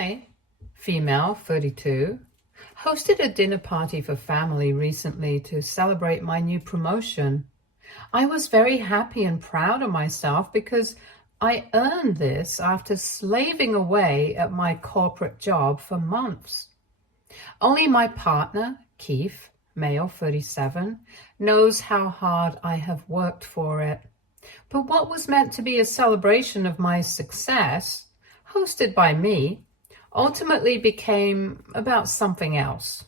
I, female, 32, hosted a dinner party for family recently to celebrate my new promotion. I was very happy and proud of myself because I earned this after slaving away at my corporate job for months. Only my partner, Keith, male, 37, knows how hard I have worked for it. But what was meant to be a celebration of my success, hosted by me, ultimately became about something else.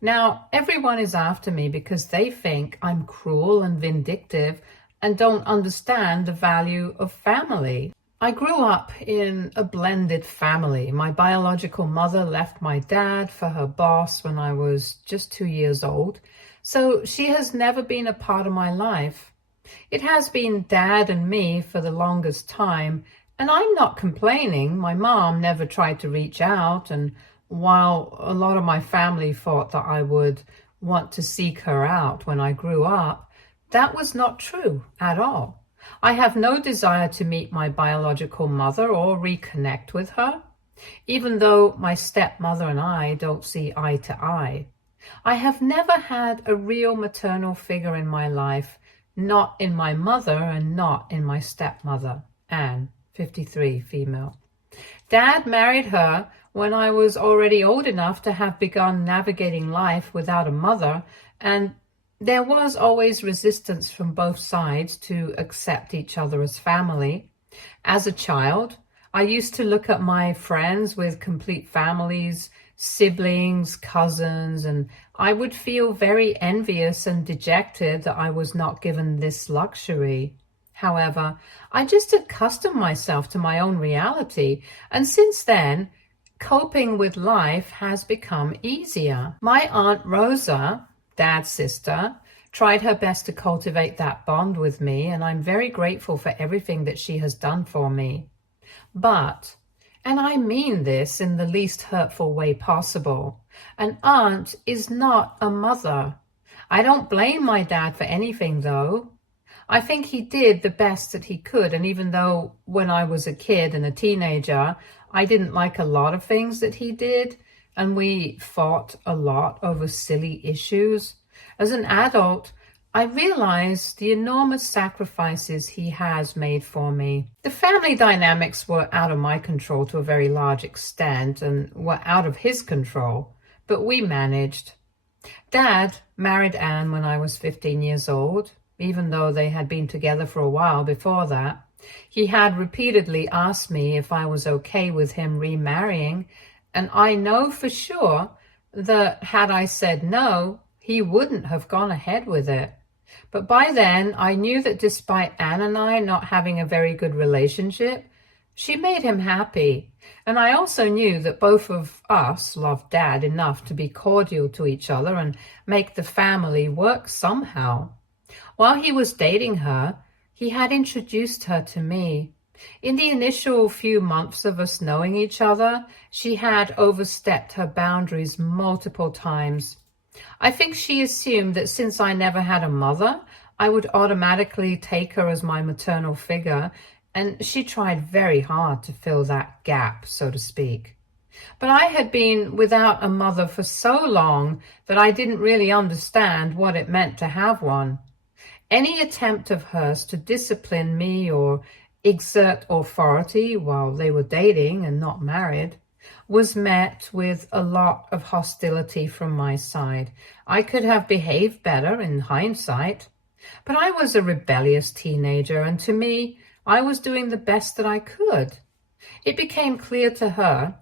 Now, everyone is after me because they think I'm cruel and vindictive and don't understand the value of family. I grew up in a blended family. My biological mother left my dad for her boss when I was just 2 years old, so she has never been a part of my life. It has been dad and me for the longest time, and I'm not complaining. My mom never tried to reach out, and while a lot of my family thought that I would want to seek her out when I grew up, that was not true at all. I have no desire to meet my biological mother or reconnect with her, even though my stepmother and I don't see eye to eye. I have never had a real maternal figure in my life, not in my mother and not in my stepmother, Anne, 53, female. Dad married her when I was already old enough to have begun navigating life without a mother, and there was always resistance from both sides to accept each other as family. As a child, I used to look at my friends with complete families, siblings, cousins, and I would feel very envious and dejected that I was not given this luxury. However, I just accustomed myself to my own reality, and since then, coping with life has become easier. My Aunt Rosa, Dad's sister, tried her best to cultivate that bond with me, and I'm very grateful for everything that she has done for me. But, and I mean this in the least hurtful way possible, an aunt is not a mother. I don't blame my dad for anything, though. I think he did the best that he could, and even though when I was a kid and a teenager, I didn't like a lot of things that he did, and we fought a lot over silly issues, as an adult, I realized the enormous sacrifices he has made for me. The family dynamics were out of my control to a very large extent and were out of his control, but we managed. Dad married Anne when I was 15 years old, even though they had been together for a while before that. He had repeatedly asked me if I was okay with him remarrying, and I know for sure that had I said no, he wouldn't have gone ahead with it. But by then, I knew that despite Anne and I not having a very good relationship, she made him happy. And I also knew that both of us loved Dad enough to be cordial to each other and make the family work somehow. While he was dating her, he had introduced her to me. In the initial few months of us knowing each other, she had overstepped her boundaries multiple times. I think she assumed that since I never had a mother, I would automatically take her as my maternal figure, and she tried very hard to fill that gap, so to speak. But I had been without a mother for so long that I didn't really understand what it meant to have one. Any attempt of hers to discipline me or exert authority while they were dating and not married was met with a lot of hostility from my side. I could have behaved better in hindsight, but I was a rebellious teenager, and to me, I was doing the best that I could. It became clear to her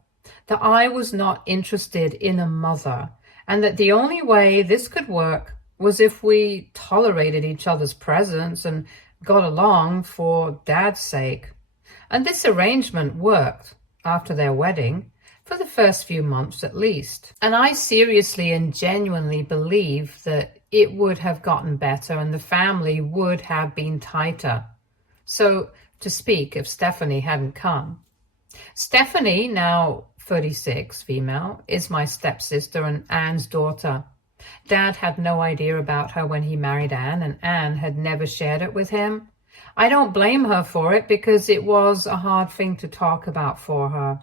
that I was not interested in a mother, and that the only way this could work was if we tolerated each other's presence and got along for Dad's sake. And this arrangement worked after their wedding, for the first few months at least. And I seriously and genuinely believe that it would have gotten better and the family would have been tighter, so to speak, if Stephanie hadn't come. Stephanie, now 36, female, is my stepsister and Anne's daughter. Dad had no idea about her when he married Anne, and Anne had never shared it with him. I don't blame her for it because it was a hard thing to talk about for her.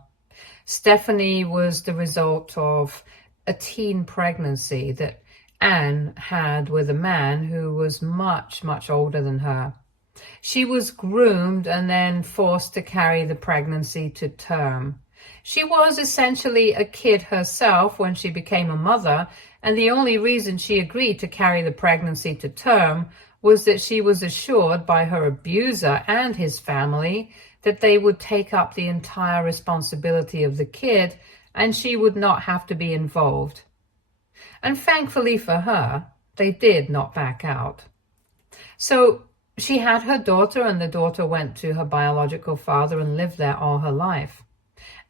Stephanie was the result of a teen pregnancy that Anne had with a man who was much, much older than her. She was groomed and then forced to carry the pregnancy to term. She was essentially a kid herself when she became a mother, and the only reason she agreed to carry the pregnancy to term was that she was assured by her abuser and his family that they would take up the entire responsibility of the kid and she would not have to be involved. And thankfully for her, they did not back out. So she had her daughter, and the daughter went to her biological father and lived there all her life.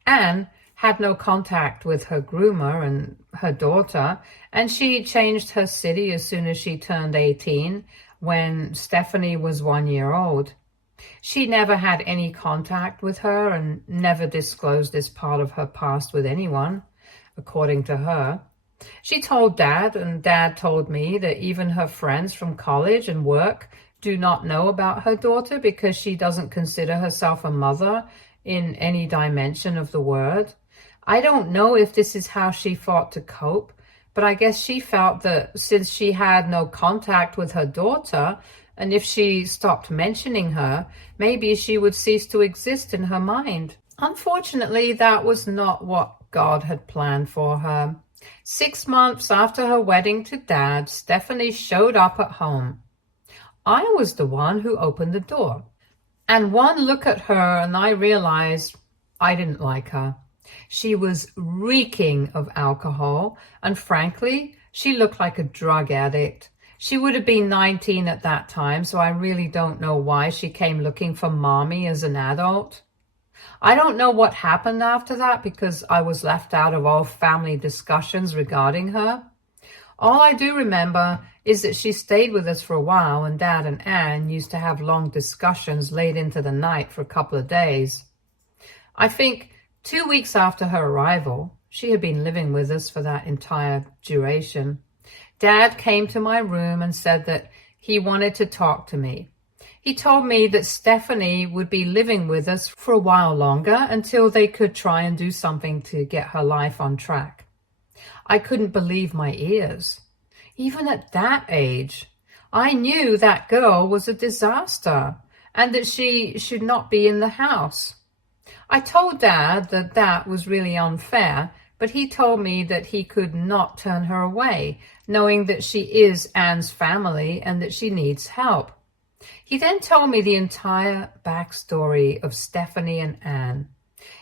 Anne had no contact with her groomer and her daughter, and she changed her city as soon as she turned 18, when Stephanie was 1 year old. She never had any contact with her and never disclosed this part of her past with anyone, according to her. She told Dad, and Dad told me that even her friends from college and work do not know about her daughter because she doesn't consider herself a mother in any dimension of the word. I don't know if this is how she thought to cope, but I guess she felt that since she had no contact with her daughter, and if she stopped mentioning her, maybe she would cease to exist in her mind. Unfortunately, that was not what God had planned for her. 6 months after her wedding to Dad, Stephanie showed up at home. I was the one who opened the door. And one look at her and I realized I didn't like her. She was reeking of alcohol, and frankly, she looked like a drug addict. She would have been 19 at that time, so I really don't know why she came looking for mommy as an adult. I don't know what happened after that because I was left out of all family discussions regarding her. All I do remember is that she stayed with us for a while, and Dad and Anne used to have long discussions late into the night for a couple of days. I think 2 weeks after her arrival, she had been living with us for that entire duration. Dad came to my room and said that he wanted to talk to me. He told me that Stephanie would be living with us for a while longer until they could try and do something to get her life on track. I couldn't believe my ears. Even at that age, I knew that girl was a disaster and that she should not be in the house. I told Dad that that was really unfair, but he told me that he could not turn her away, knowing that she is Anne's family and that she needs help. He then told me the entire backstory of Stephanie and Anne.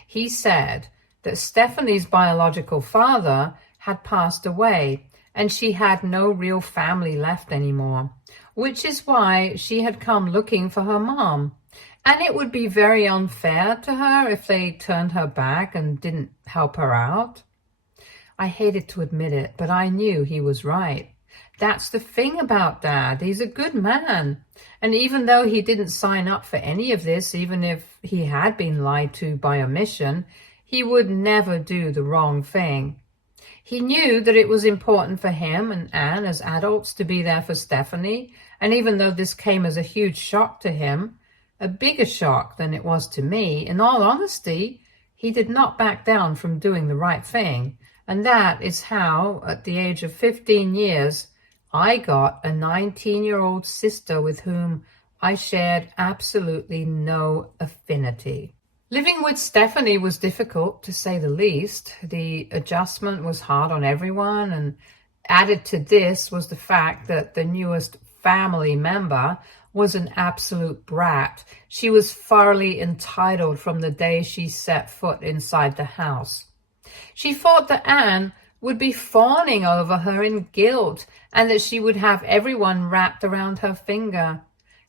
He said that Stephanie's biological father had passed away and she had no real family left anymore, which is why she had come looking for her mom. And it would be very unfair to her if they turned her back and didn't help her out. I hated to admit it, but I knew he was right. That's the thing about Dad. He's a good man. And even though he didn't sign up for any of this, even if he had been lied to by omission, he would never do the wrong thing. He knew that it was important for him and Anne as adults to be there for Stephanie, and even though this came as a huge shock to him, a bigger shock than it was to me, in all honesty, he did not back down from doing the right thing. And that is how, at the age of 15 years, I got a 19-year-old sister with whom I shared absolutely no affinity. Living with Stephanie was difficult, to say the least. The adjustment was hard on everyone, and added to this was the fact that the newest family member was an absolute brat. She was thoroughly entitled from the day she set foot inside the house. She thought that Anne would be fawning over her in guilt and that she would have everyone wrapped around her finger.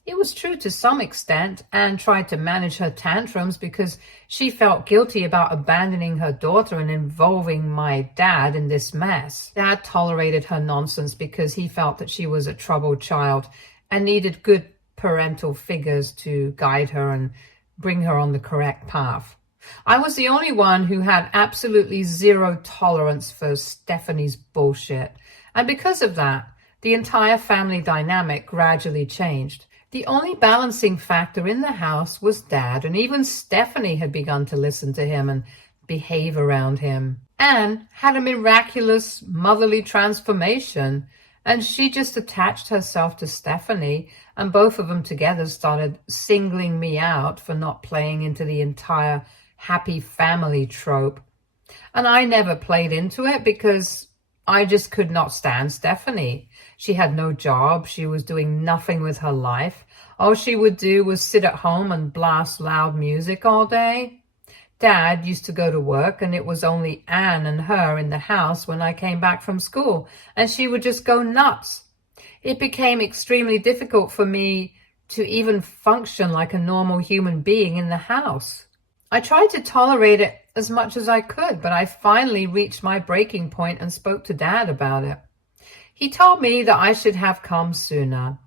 It was true to some extent. Anne tried to manage her tantrums because she felt guilty about abandoning her daughter and involving my dad in this mess. Dad tolerated her nonsense because he felt that she was a troubled child and needed good parental figures to guide her and bring her on the correct path. I was the only one who had absolutely zero tolerance for Stephanie's bullshit. And because of that, the entire family dynamic gradually changed. The only balancing factor in the house was Dad, and even Stephanie had begun to listen to him and behave around him. Anne had a miraculous motherly transformation, and she just attached herself to Stephanie, and both of them together started singling me out for not playing into the entire happy family trope. And I never played into it because I just could not stand Stephanie. She had no job. She was doing nothing with her life. All she would do was sit at home and blast loud music all day. Dad used to go to work, and it was only Anne and her in the house when I came back from school, and she would just go nuts. It became extremely difficult for me to even function like a normal human being in the house. I tried to tolerate it as much as I could, but I finally reached my breaking point and spoke to Dad about it. He told me that I should have come sooner.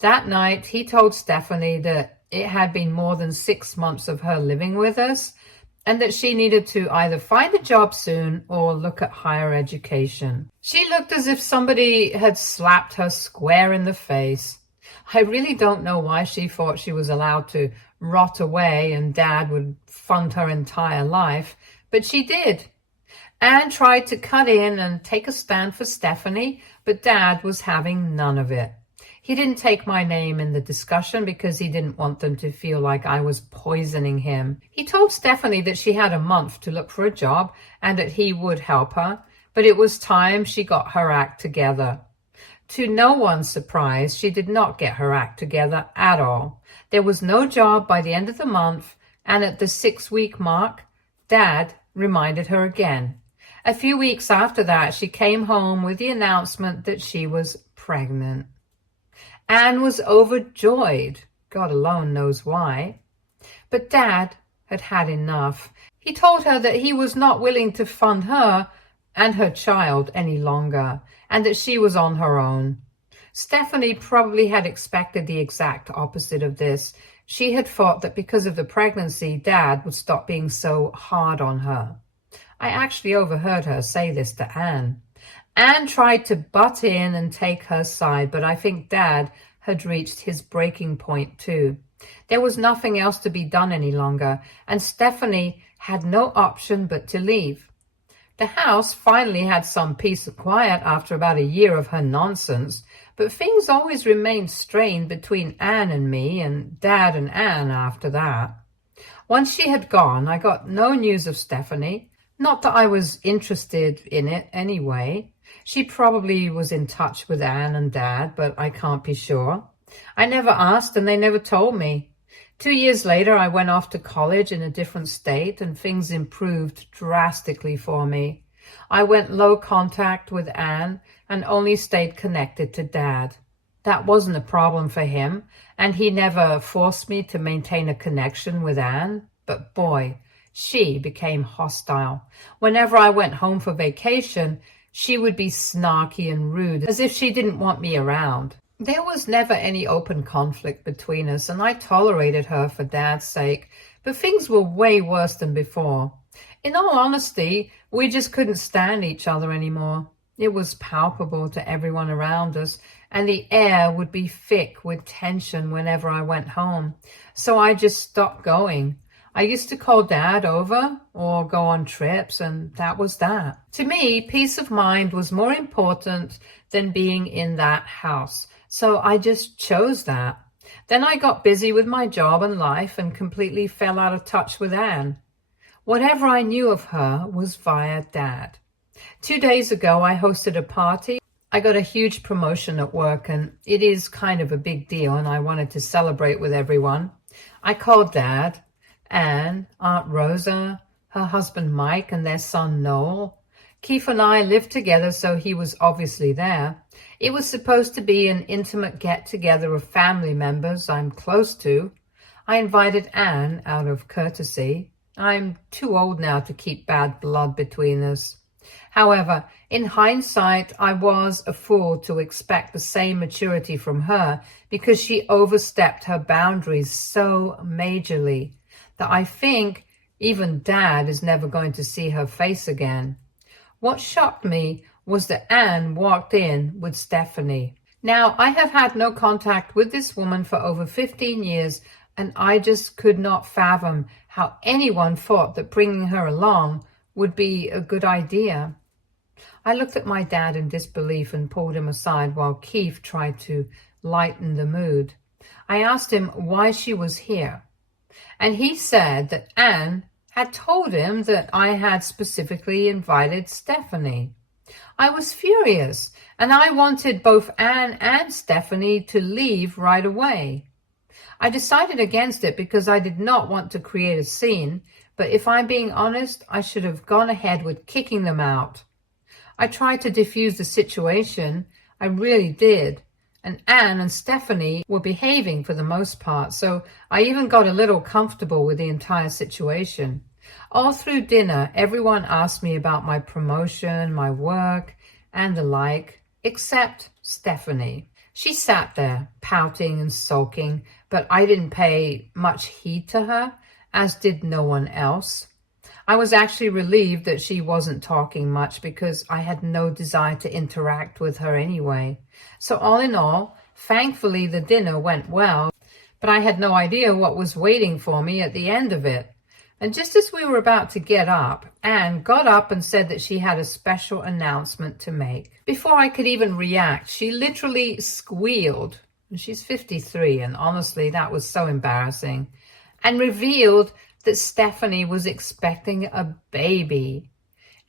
That night, he told Stephanie that it had been more than 6 months of her living with us, and that she needed to either find a job soon or look at higher education. She looked as if somebody had slapped her square in the face. I really don't know why she thought she was allowed to rot away and Dad would fund her entire life, but she did. Anne tried to cut in and take a stand for Stephanie, but Dad was having none of it. He didn't take my name in the discussion because he didn't want them to feel like I was poisoning him. He told Stephanie that she had a month to look for a job and that he would help her, but it was time she got her act together. To no one's surprise, she did not get her act together at all. There was no job by the end of the month, and at the 6-week mark, Dad reminded her again. A few weeks after that, she came home with the announcement that she was pregnant. Anne was overjoyed. God alone knows why. But Dad had had enough. He told her that he was not willing to fund her and her child any longer, and that she was on her own. Stephanie probably had expected the exact opposite of this. She had thought that because of the pregnancy, Dad would stop being so hard on her. I actually overheard her say this to Anne. Anne tried to butt in and take her side, but I think Dad had reached his breaking point too. There was nothing else to be done any longer, and Stephanie had no option but to leave. The house finally had some peace and quiet after about a year of her nonsense, but things always remained strained between Anne and me, and Dad and Anne after that. Once she had gone, I got no news of Stephanie. Not that I was interested in it anyway. She probably was in touch with Anne and Dad, but I can't be sure. I never asked and they never told me. 2 years later, I went off to college in a different state and things improved drastically for me. I went low contact with Anne and only stayed connected to Dad. That wasn't a problem for him, and he never forced me to maintain a connection with Anne. But boy, she became hostile. Whenever I went home for vacation, she would be snarky and rude, as if she didn't want me around. There was never any open conflict between us, and I tolerated her for Dad's sake, but things were way worse than before. In all honesty, we just couldn't stand each other anymore. It was palpable to everyone around us, and the air would be thick with tension whenever I went home. So I just stopped going. I used to call Dad over or go on trips, and that was that. To me, peace of mind was more important than being in that house, so I just chose that. Then I got busy with my job and life and completely fell out of touch with Anne. Whatever I knew of her was via Dad. 2 days ago, I hosted a party. I got a huge promotion at work, and it is kind of a big deal, and I wanted to celebrate with everyone. I called Dad, Anne, Aunt Rosa, her husband Mike, and their son Noel. Keith and I lived together, so he was obviously there. It was supposed to be an intimate get-together of family members I'm close to. I invited Anne out of courtesy. I'm too old now to keep bad blood between us. However, in hindsight, I was a fool to expect the same maturity from her because she overstepped her boundaries so majorly that I think even Dad is never going to see her face again. What shocked me was that Anne walked in with Stephanie. Now, I have had no contact with this woman for over 15 years, and I just could not fathom how anyone thought that bringing her along would be a good idea. I looked at my dad in disbelief and pulled him aside while Keith tried to lighten the mood. I asked him why she was here, and he said that Anne had told him that I had specifically invited Stephanie. I was furious, and I wanted both Anne and Stephanie to leave right away. I decided against it because I did not want to create a scene, but if I'm being honest, I should have gone ahead with kicking them out. I tried to defuse the situation, I really did, and Anne and Stephanie were behaving for the most part, so I even got a little comfortable with the entire situation. All through dinner, everyone asked me about my promotion, my work, and the like, except Stephanie. She sat there, pouting and sulking, but I didn't pay much heed to her, as did no one else. I was actually relieved that she wasn't talking much because I had no desire to interact with her anyway. So all in all, thankfully the dinner went well, but I had no idea what was waiting for me at the end of it. And just as we were about to get up, Anne got up and said that she had a special announcement to make. Before I could even react, she literally squealed. She's 53, and honestly, that was so embarrassing. And revealed that Stephanie was expecting a baby.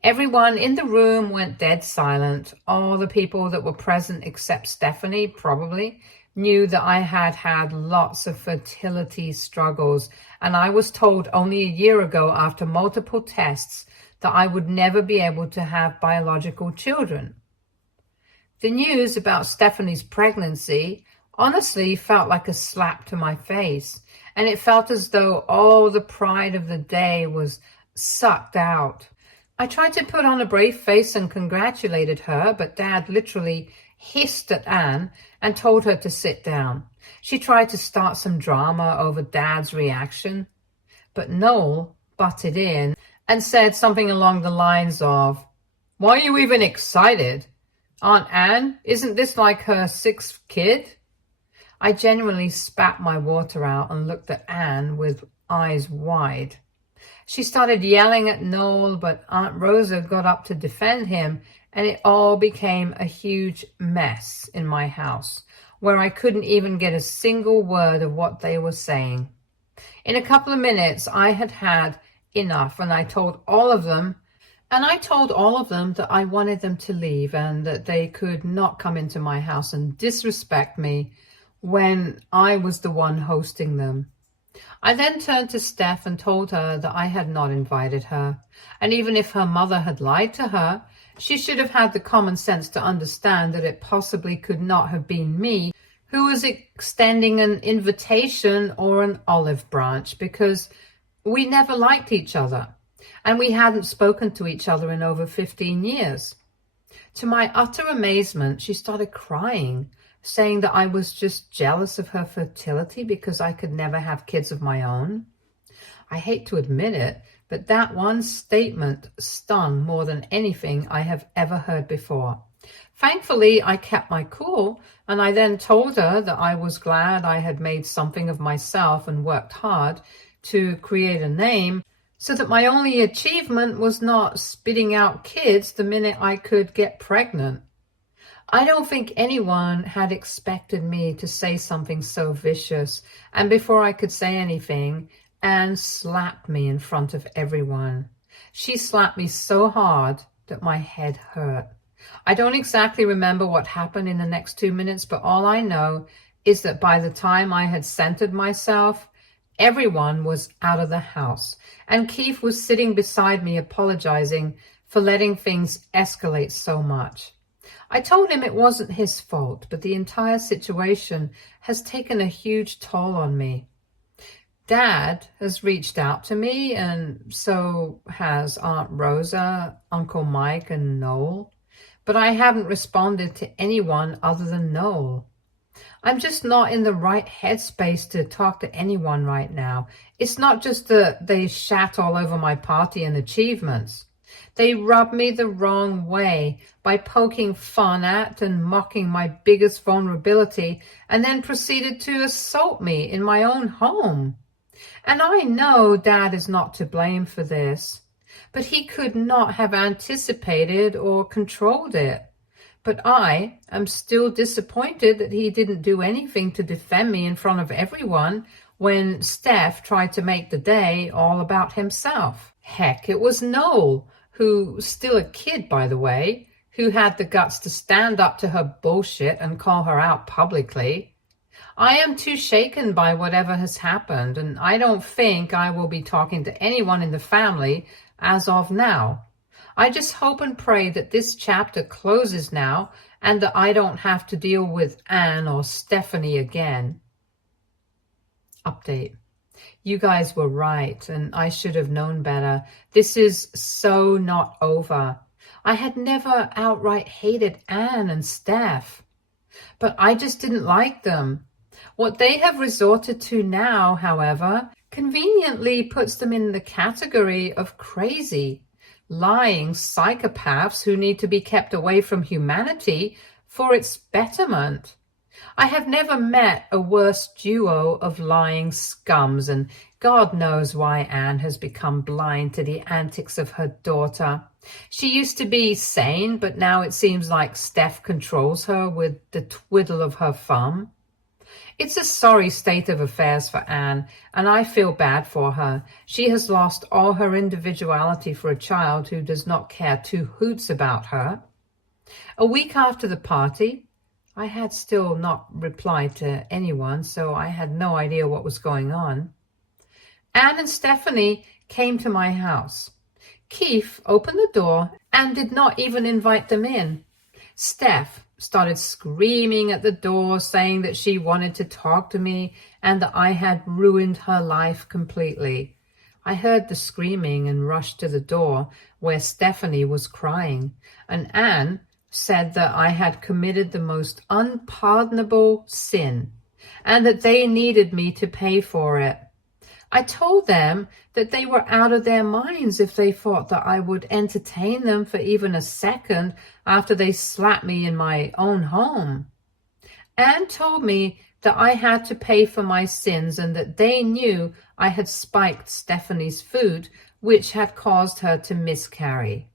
Everyone in the room went dead silent. All the people that were present, except Stephanie, probably, knew that I had had lots of fertility struggles, and I was told only a year ago after multiple tests that I would never be able to have biological children. The news about Stephanie's pregnancy honestly felt like a slap to my face, and it felt as though all the pride of the day was sucked out. I tried to put on a brave face and congratulated her, but Dad literally hissed at Anne and told her to sit down. She tried to start some drama over Dad's reaction, but Noel butted in and said something along the lines of, "Why are you even excited? Aunt Anne, isn't this like her sixth kid?" I genuinely spat my water out and looked at Anne with eyes wide. She started yelling at Noel, but Aunt Rosa got up to defend him, and it all became a huge mess in my house, where I couldn't even get a single word of what they were saying. In a couple of minutes, I had had enough, and I told all of them that I wanted them to leave and that they could not come into my house and disrespect me when I was the one hosting them. I then turned to Steph and told her that I had not invited her, and even if her mother had lied to her, she should have had the common sense to understand that it possibly could not have been me who was extending an invitation or an olive branch, because we never liked each other, and we hadn't spoken to each other in over 15 years. To my utter amazement, she started crying, saying that I was just jealous of her fertility because I could never have kids of my own. I hate to admit it, but that one statement stung more than anything I have ever heard before. Thankfully, I kept my cool, and I then told her that I was glad I had made something of myself and worked hard to create a name, so that my only achievement was not spitting out kids the minute I could get pregnant. I don't think anyone had expected me to say something so vicious, and before I could say anything, Anne slapped me in front of everyone. She slapped me so hard that my head hurt. I don't exactly remember what happened in the next 2 minutes, but all I know is that by the time I had centered myself, everyone was out of the house, and Keith was sitting beside me apologizing for letting things escalate so much. I told him it wasn't his fault, but the entire situation has taken a huge toll on me. Dad has reached out to me, and so has Aunt Rosa, Uncle Mike, and Noel, but I haven't responded to anyone other than Noel. I'm just not in the right headspace to talk to anyone right now. It's not just that they shat all over my party and achievements. They rubbed me the wrong way by poking fun at and mocking my biggest vulnerability, and then proceeded to assault me in my own home. And I know Dad is not to blame for this, but he could not have anticipated or controlled it. But I am still disappointed that he didn't do anything to defend me in front of everyone when Steph tried to make the day all about himself. Heck, it was Noel, who's still a kid, by the way, who had the guts to stand up to her bullshit and call her out publicly. I am too shaken by whatever has happened, and I don't think I will be talking to anyone in the family as of now. I just hope and pray that this chapter closes now and that I don't have to deal with Anne or Stephanie again. Update. You guys were right, and I should have known better. This is so not over. I had never outright hated Anne and Steph, but I just didn't like them. What they have resorted to now, however, conveniently puts them in the category of crazy, lying psychopaths who need to be kept away from humanity for its betterment. I have never met a worse duo of lying scums, and God knows why Anne has become blind to the antics of her daughter. She used to be sane, but now it seems like Steph controls her with the twiddle of her thumb. It's a sorry state of affairs for Anne, and I feel bad for her. She has lost all her individuality for a child who does not care two hoots about her. A week after the party, I had still not replied to anyone, so I had no idea what was going on. Anne and Stephanie came to my house. Keith opened the door and did not even invite them in. Steph started screaming at the door, saying that she wanted to talk to me and that I had ruined her life completely. I heard the screaming and rushed to the door where Stephanie was crying, and Anne said that I had committed the most unpardonable sin and that they needed me to pay for it. I told them that they were out of their minds if they thought that I would entertain them for even a second after they slapped me in my own home. Anne told me that I had to pay for my sins and that they knew I had spiked Stephanie's food, which had caused her to miscarry.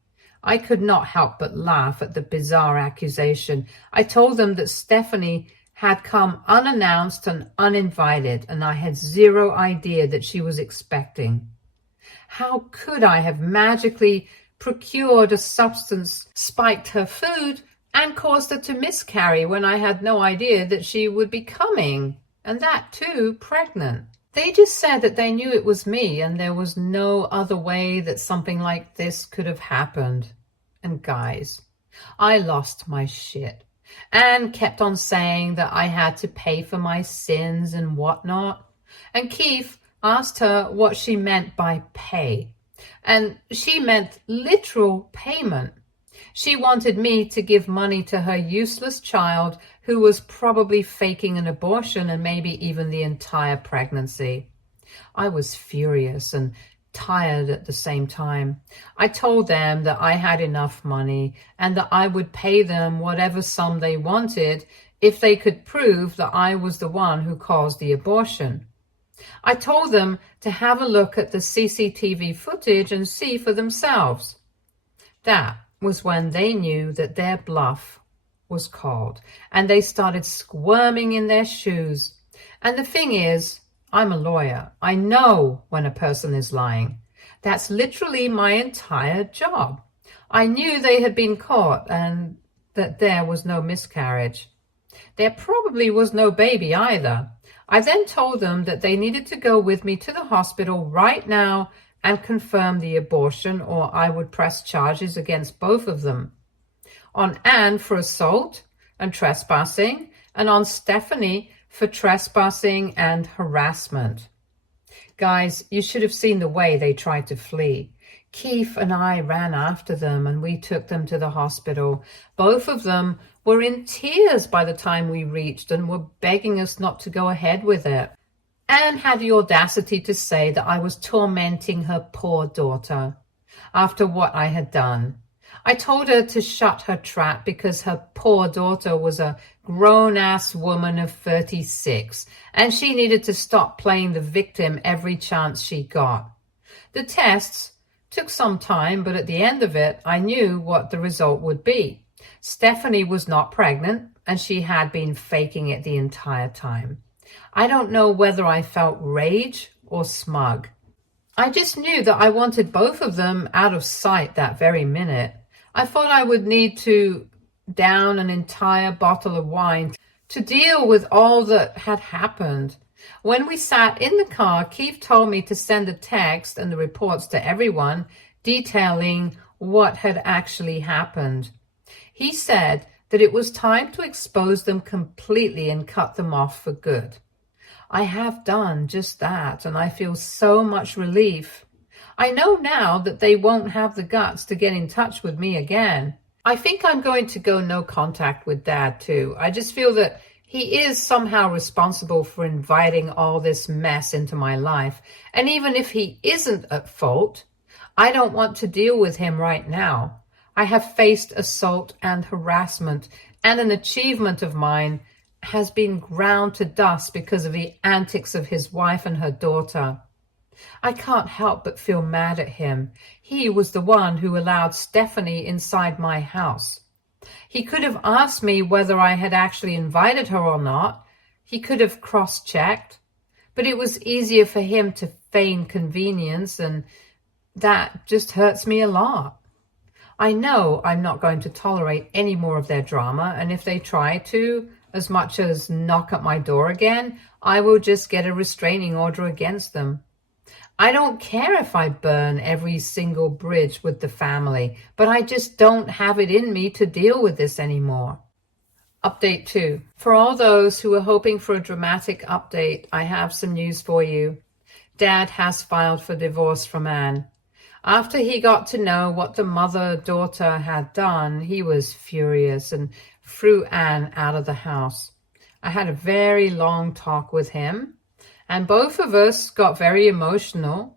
I could not help but laugh at the bizarre accusation. I told them that Stephanie had come unannounced and uninvited, and I had zero idea that she was expecting. How could I have magically procured a substance, spiked her food, and caused her to miscarry when I had no idea that she would be coming, and that too pregnant? They just said that they knew it was me, and there was no other way that something like this could have happened. And guys, I lost my shit. Anne kept on saying that I had to pay for my sins and whatnot. And Keith asked her what she meant by pay. And she meant literal payment. She wanted me to give money to her useless child who was probably faking an abortion and maybe even the entire pregnancy. I was furious and tired at the same time. I told them that I had enough money and that I would pay them whatever sum they wanted if they could prove that I was the one who caused the abortion. I told them to have a look at the CCTV footage and see for themselves. That was when they knew that their bluff was called, and they started squirming in their shoes. And the thing is, I'm a lawyer. I know when a person is lying. That's literally my entire job. I knew they had been caught and that there was no miscarriage. There probably was no baby either. I then told them that they needed to go with me to the hospital right now and confirm the abortion, or I would press charges against both of them. On Anne for assault and trespassing, and on Stephanie for trespassing and harassment. Guys, you should have seen the way they tried to flee. Keith and I ran after them and we took them to the hospital. Both of them were in tears by the time we reached and were begging us not to go ahead with it. Anne had the audacity to say that I was tormenting her poor daughter after what I had done. I told her to shut her trap because her poor daughter was a grown-ass woman of 36, and she needed to stop playing the victim every chance she got. The tests took some time, but at the end of it, I knew what the result would be. Stephanie was not pregnant, and she had been faking it the entire time. I don't know whether I felt rage or smug. I just knew that I wanted both of them out of sight that very minute. I thought I would need to down an entire bottle of wine to deal with all that had happened. When we sat in the car, Keith told me to send a text and the reports to everyone detailing what had actually happened. He said that it was time to expose them completely and cut them off for good. I have done just that, and I feel so much relief. I know now that they won't have the guts to get in touch with me again. I think I'm going to go no contact with Dad too. I just feel that he is somehow responsible for inviting all this mess into my life. And even if he isn't at fault, I don't want to deal with him right now. I have faced assault and harassment, and an achievement of mine has been ground to dust because of the antics of his wife and her daughter. I can't help but feel mad at him. He was the one who allowed Stephanie inside my house. He could have asked me whether I had actually invited her or not. He could have cross-checked, but it was easier for him to feign convenience, and that just hurts me a lot. I know I'm not going to tolerate any more of their drama, and if they try to, as much as knock at my door again, I will just get a restraining order against them. I don't care if I burn every single bridge with the family, but I just don't have it in me to deal with this anymore. Update 2. For all those who are hoping for a dramatic update, I have some news for you. Dad has filed for divorce from Anne. After he got to know what the mother-daughter had done, he was furious and threw Anne out of the house. I had a very long talk with him, and both of us got very emotional.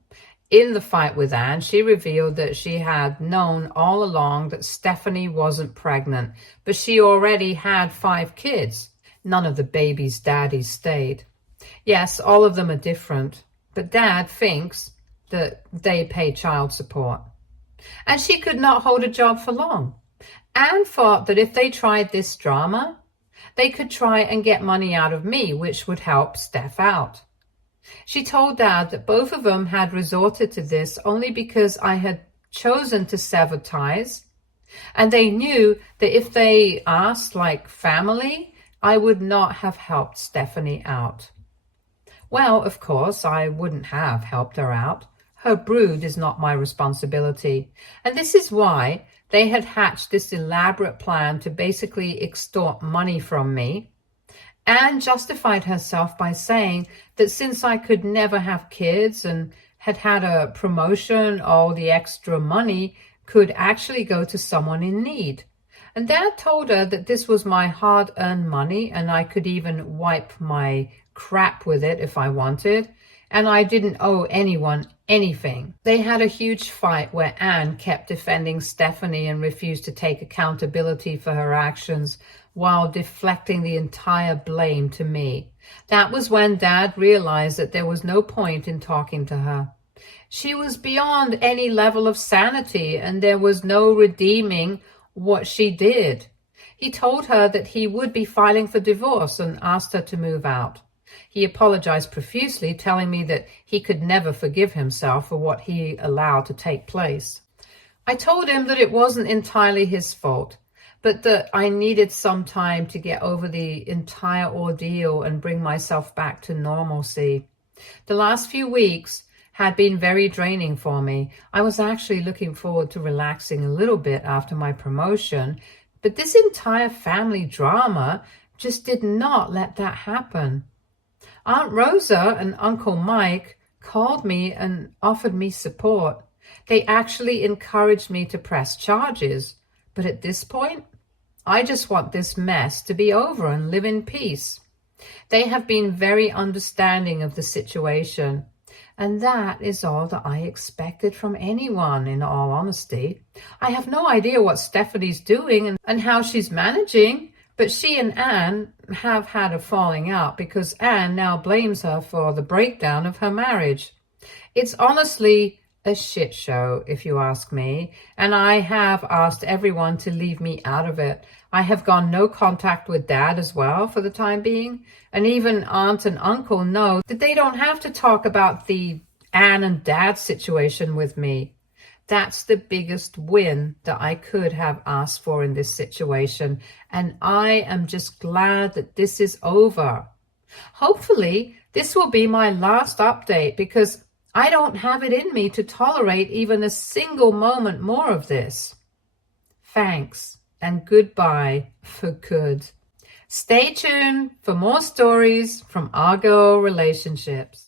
In the fight with Anne, she revealed that she had known all along that Stephanie wasn't pregnant, but she already had 5 kids. None of the babies' daddies stayed. Yes, all of them are different, but Dad thinks that they pay child support. And she could not hold a job for long. Anne thought that if they tried this drama, they could try and get money out of me, which would help Steph out. She told Dad that both of them had resorted to this only because I had chosen to sever ties, and they knew that if they asked like family, I would not have helped Stephanie out. Well, of course, I wouldn't have helped her out. Her brood is not my responsibility, and this is why they had hatched this elaborate plan to basically extort money from me. Anne justified herself by saying that since I could never have kids and had had a promotion, all the extra money could actually go to someone in need. And Dad told her that this was my hard-earned money and I could even wipe my crap with it if I wanted, and I didn't owe anyone anything. They had a huge fight where Anne kept defending Stephanie and refused to take accountability for her actions while deflecting the entire blame to me. That was when Dad realized that there was no point in talking to her. She was beyond any level of sanity, and there was no redeeming what she did. He told her that he would be filing for divorce and asked her to move out. He apologized profusely, telling me that he could never forgive himself for what he allowed to take place. I told him that it wasn't entirely his fault, but that I needed some time to get over the entire ordeal and bring myself back to normalcy. The last few weeks had been very draining for me. I was actually looking forward to relaxing a little bit after my promotion, but this entire family drama just did not let that happen. Aunt Rosa and Uncle Mike called me and offered me support. They actually encouraged me to press charges, but at this point, I just want this mess to be over and live in peace. They have been very understanding of the situation. And that is all that I expected from anyone, in all honesty. I have no idea what Stephanie's doing and how she's managing, but she and Anne have had a falling out because Anne now blames her for the breakdown of her marriage. It's honestly a shit show, if you ask me, and I have asked everyone to leave me out of it. I have gone no contact with Dad as well for the time being, and even Aunt and Uncle know that they don't have to talk about the Anne and Dad situation with me. That's the biggest win that I could have asked for in this situation, and I am just glad that this is over. Hopefully, this will be my last update because I don't have it in me to tolerate even a single moment more of this. Thanks and goodbye for good. Stay tuned for more stories from our girl relationships.